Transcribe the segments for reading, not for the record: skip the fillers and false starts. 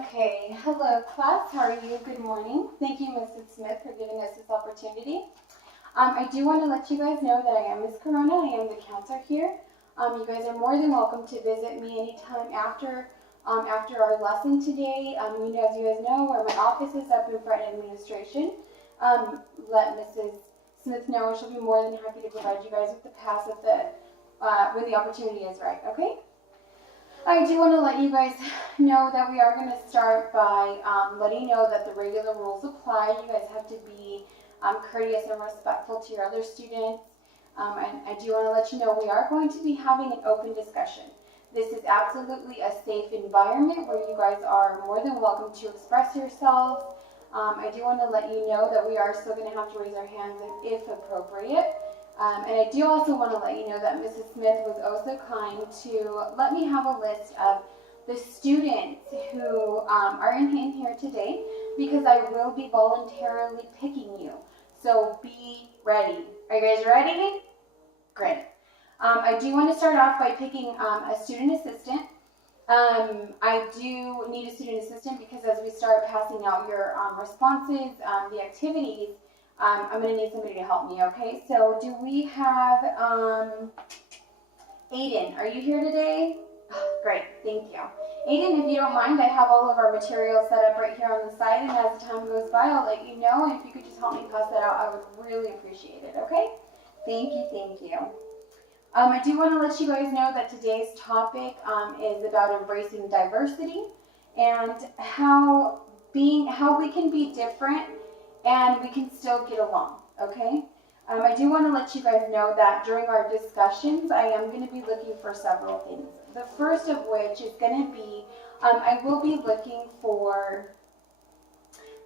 Okay, hello class, how are you? Good morning. Thank you, Mrs. Smith, for giving us this opportunity. I do want to let you guys know that I am Ms. Corona. I am the counselor here. You guys are more than welcome to visit me anytime after our lesson today. As you guys know, where my office is up in front of administration. Let Mrs. Smith know. She'll be more than happy to provide you guys with the pass when the opportunity is right, okay? I do want to let you guys know that we are going to start by letting you know that the regular rules apply. You guys have to be courteous and respectful to your other students. And I do want to let you know we are going to be having an open discussion. This is absolutely a safe environment where you guys are more than welcome to express yourselves. I do want to let you know that we are still going to have to raise our hands if appropriate. And I do also want to let you know that Mrs. Smith was also kind to let me have a list of the students who are in here today, because I will be voluntarily picking you. So be ready. Are you guys ready? Great. I do want to start off by picking a student assistant. I do need a student assistant because as we start passing out your responses, the activities, I'm going to need somebody to help me, okay? So do we have Aiden? Are you here today? Oh, great, thank you. Aiden, if you don't mind, I have all of our materials set up right here on the side, and as the time goes by, I'll let you know, and if you could just help me pass that out, I would really appreciate it, okay? Thank you, thank you. I do want to let you guys know that today's topic is about embracing diversity and how we can be different and we can still get along, okay? I do want to let you guys know that during our discussions, I am going to be looking for several things. The first of which is going to be, I will be looking for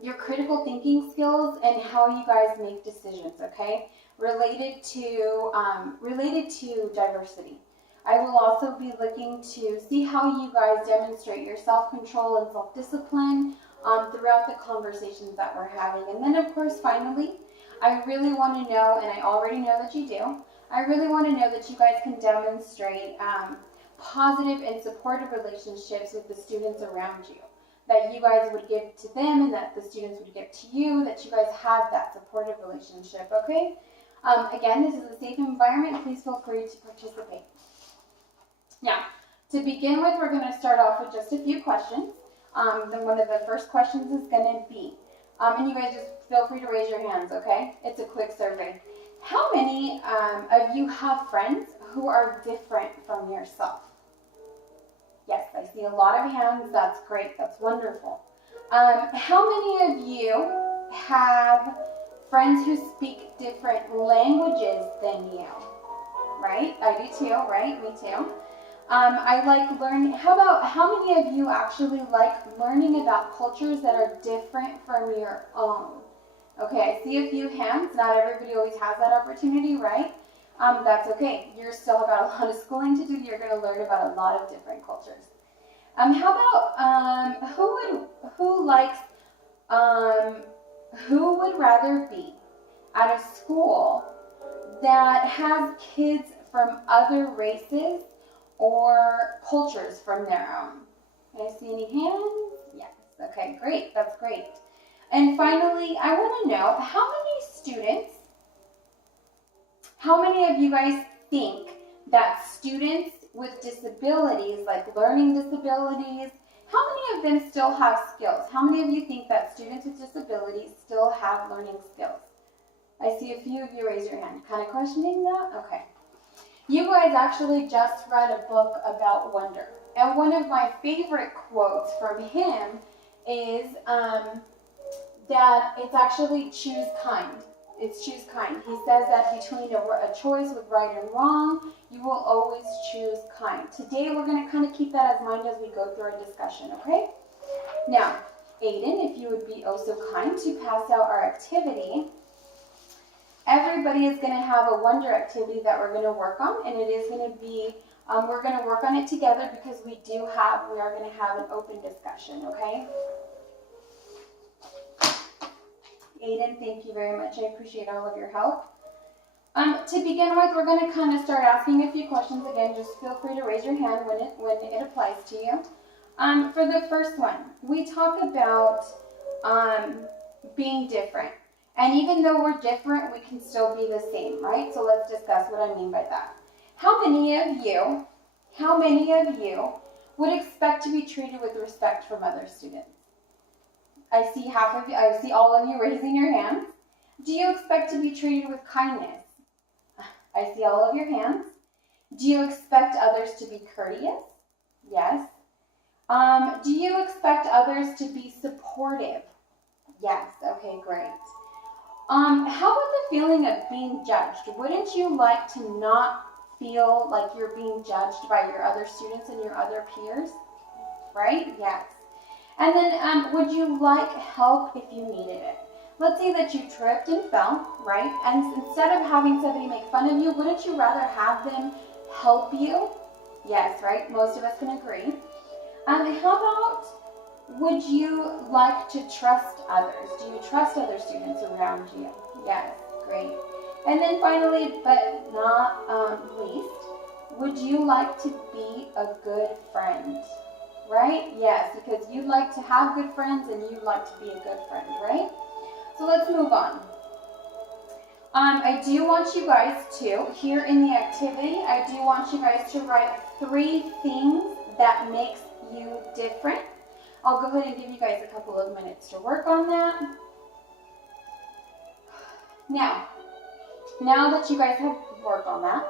your critical thinking skills and how you guys make decisions, okay? Related to diversity. I will also be looking to see how you guys demonstrate your self-control and self-discipline throughout the conversations that we're having. And then, of course, finally, I really want to know, and I already know that you do, I really want to know that you guys can demonstrate positive and supportive relationships with the students around you. That you guys would give to them and that the students would give to you, that you guys have that supportive relationship, okay? Again, this is a safe environment. Please feel free to participate. Now, to begin with, we're going to start off with just a few questions. Then one of the first questions is going to be, and you guys just feel free to raise your hands, okay? It's a quick survey. How many of you have friends who are different from yourself? Yes, I see a lot of hands. That's great. That's wonderful. How many of you have friends who speak different languages than you? Right? I do too, right? Me too. I like learning. How many of you actually like learning about cultures that are different from your own? Okay, I see a few hands. Not everybody always has that opportunity, right? That's okay. You're still got a lot of schooling to do. You're going to learn about a lot of different cultures. How about who would rather be at a school that has kids from other races or cultures from their own? Can I see any hands? Yes. Okay, great. That's great. And finally, I want to know how many of you guys think that students with disabilities, like learning disabilities, how many of them still have skills? How many of you think that students with disabilities still have learning skills? I see a few of you raise your hand. Kind of questioning that? Okay. You guys actually just read a book about wonder. And one of my favorite quotes from him is that it's actually choose kind. It's choose kind. He says that between a choice with right and wrong, you will always choose kind. Today we're going to kind of keep that as mind as we go through our discussion, okay? Now, Aiden, if you would be oh so kind to pass out our activity. Everybody is going to have a wonder activity that we're going to work on, and it is going to be, we're going to work on it together because we are going to have an open discussion, okay? Aiden, thank you very much. I appreciate all of your help. To begin with, we're going to kind of start asking a few questions. Again, just feel free to raise your hand when it applies to you. For the first one, we talk about being different. And even though we're different, we can still be the same, right? So let's discuss what I mean by that. How many of you would expect to be treated with respect from other students? I see half of you, I see all of you raising your hands. Do you expect to be treated with kindness? I see all of your hands. Do you expect others to be courteous? Yes. Do you expect others to be supportive? Yes. Okay, great. How about the feeling of being judged? Wouldn't you like to not feel like you're being judged by your other students and your other peers? Right? Yes. And then would you like help if you needed it? Let's say that you tripped and fell, right? And instead of having somebody make fun of you, wouldn't you rather have them help you? Yes, right? Most of us can agree. How about, would you like to trust others? Do you trust other students around you? Yes, great. And then finally, but not least, would you like to be a good friend? Right? Yes, because you'd like to have good friends and you'd like to be a good friend, right? So let's move on. I do want you guys to, here in the activity, I do want you guys to write 3 things that makes you different. I'll go ahead and give you guys a couple of minutes to work on that. Now that you guys have worked on that,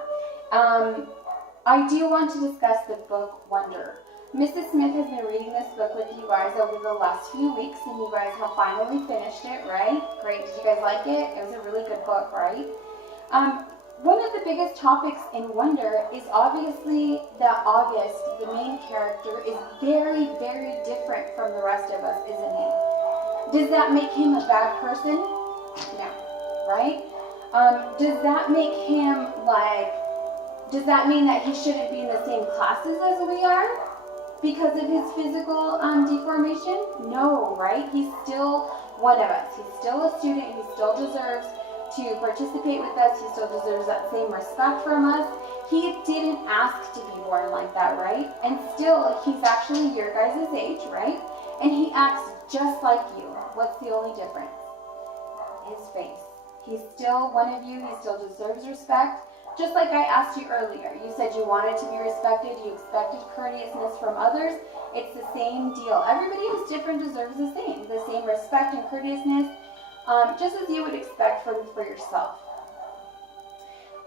I do want to discuss the book Wonder. Mrs. Smith has been reading this book with you guys over the last few weeks, and you guys have finally finished it, right? Great. Did you guys like it? It was a really good book, right? One of the biggest topics in Wonder is obviously that August, the main character, is very, very different from the rest of us, isn't he? Does that make him a bad person? No, right? Does that make him does that mean that he shouldn't be in the same classes as we are because of his physical deformation? No, right? He's still one of us. He's still a student. He still deserves to participate with us. He still deserves that same respect from us. He didn't ask to be born like that, right? And still, he's actually your guys' age, right? And he acts just like you. What's the only difference? His face. He's still one of you. He still deserves respect. Just like I asked you earlier, you said you wanted to be respected, you expected courteousness from others. It's the same deal. Everybody who's different deserves the same respect and courteousness, just as you would expect for yourself.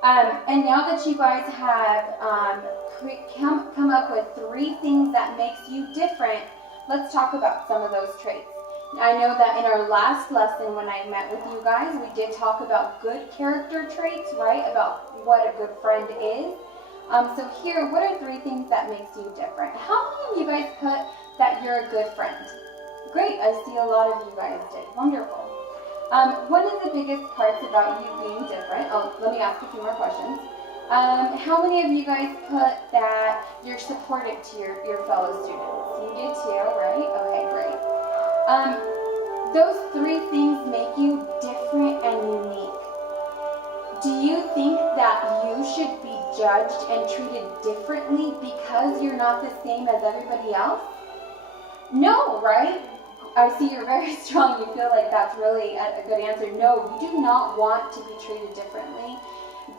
And now that you guys have come up with 3 things that makes you different, let's talk about some of those traits. I know that in our last lesson when I met with you guys, we did talk about good character traits, right? About what a good friend is. So here, what are 3 things that makes you different? How many of you guys put that you're a good friend? Great, I see a lot of you guys did. Wonderful. One of the biggest parts about you being different, let me ask a few more questions. How many of you guys put that you're supportive to your fellow students? You did too, right? Okay, great. Those 3 things make you different and unique. Do you think that you should be judged and treated differently because you're not the same as everybody else? No, right? I see you're very strong. You feel like that's really a good answer. No, you do not want to be treated differently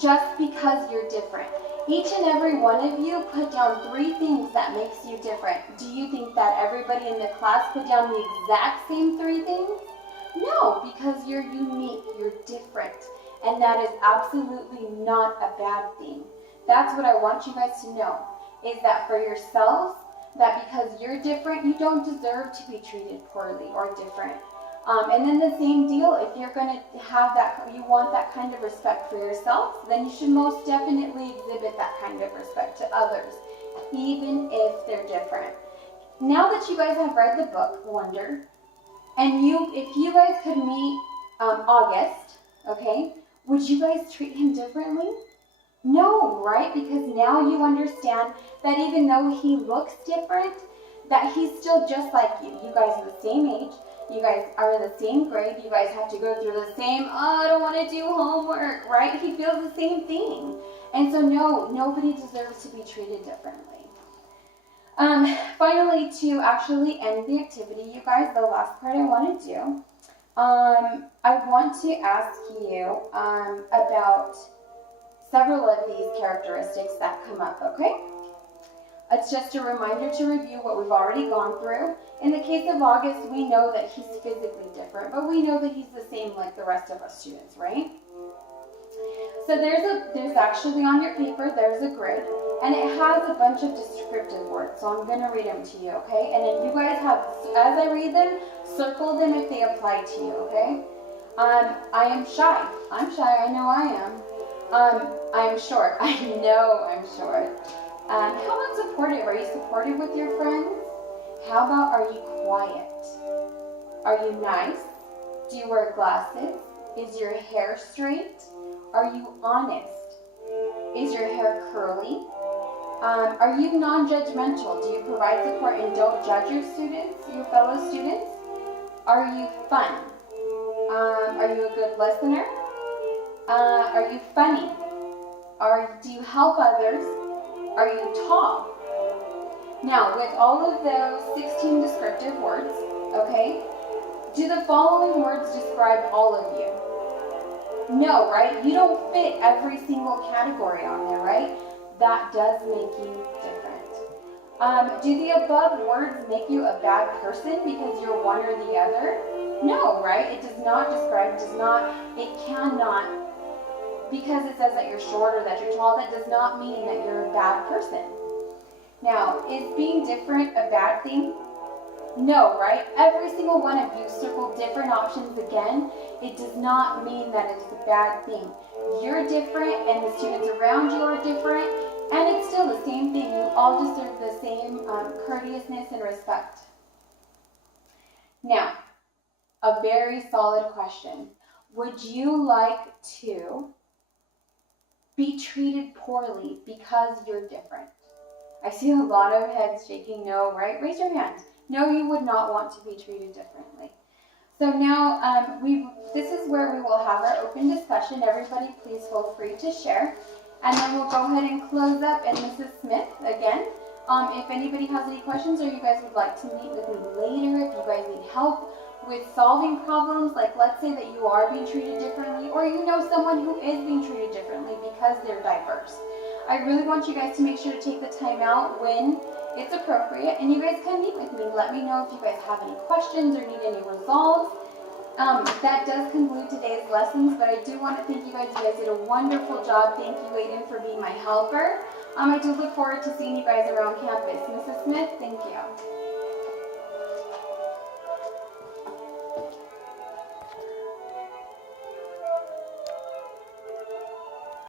just because you're different. Each and every one of you put down 3 things that makes you different. Do you think that everybody in the class put down the exact same 3 things? No, because you're unique, you're different, and that is absolutely not a bad thing. That's what I want you guys to know, is that for yourselves, that because you're different, you don't deserve to be treated poorly or different. And then the same deal, if you're going to have that, you want that kind of respect for yourself, then you should most definitely exhibit that kind of respect to others, even if they're different. Now that you guys have read the book, Wonder, and if you guys could meet August, okay, would you guys treat him differently? No, right? Because now you understand that even though he looks different, that he's still just like you. You guys are the same age. You guys are in the same grade. You guys have to go through the same, I don't want to do homework, right? He feels the same thing. And so no, nobody deserves to be treated differently. Finally, to actually end the activity, you guys, the last part I want to do, I want to ask you about several of these characteristics that come up, okay? It's just a reminder to review what we've already gone through. In the case of August, we know that he's physically different, but we know that he's the same like the rest of us students, right? So there's actually on your paper, there's a grid, and it has a bunch of descriptive words, so I'm going to read them to you, okay? And then you guys have, as I read them, circle them if they apply to you, okay? I am shy. I'm shy, I know I am. I'm short. I know I'm short. How about supportive? Are you supportive with your friends? How about, are you quiet? Are you nice? Do you wear glasses? Is your hair straight? Are you honest? Is your hair curly? Are you non-judgmental? Do you provide support and don't judge your students, your fellow students? Are you fun? Are you a good listener? Are you funny? Do you help others? Are you tall? Now, with all of those 16 descriptive words, okay, do the following words describe all of you? No, right? You don't fit every single category on there, right? That does make you different. Do the above words make you a bad person because you're one or the other? No, right? It does not describe, it cannot, because it says that you're short or that you're tall, that does not mean that you're a bad person. Now, is being different a bad thing? No, right? Every single one of you circled different options again. It does not mean that it's a bad thing. You're different and the students around you are different, and it's still the same thing. You all deserve the same courteousness and respect. Now, a very solid question. Would you like to be treated poorly because you're different? I see a lot of heads shaking no, right? Raise your hand. No, you would not want to be treated differently. So now this is where we will have our open discussion. Everybody please feel free to share. And then we'll go ahead and close up. And Mrs. Smith, again, if anybody has any questions or you guys would like to meet with me later, if you guys need help with solving problems, like let's say that you are being treated differently or you know someone who is being treated differently because they're diverse. I really want you guys to make sure to take the time out when it's appropriate, and you guys can meet with me. Let me know if you guys have any questions or need any resolves. That does conclude today's lessons, but I do want to thank you guys. You guys did a wonderful job. Thank you, Aiden, for being my helper. I do look forward to seeing you guys around campus. Mrs. Smith, thank you.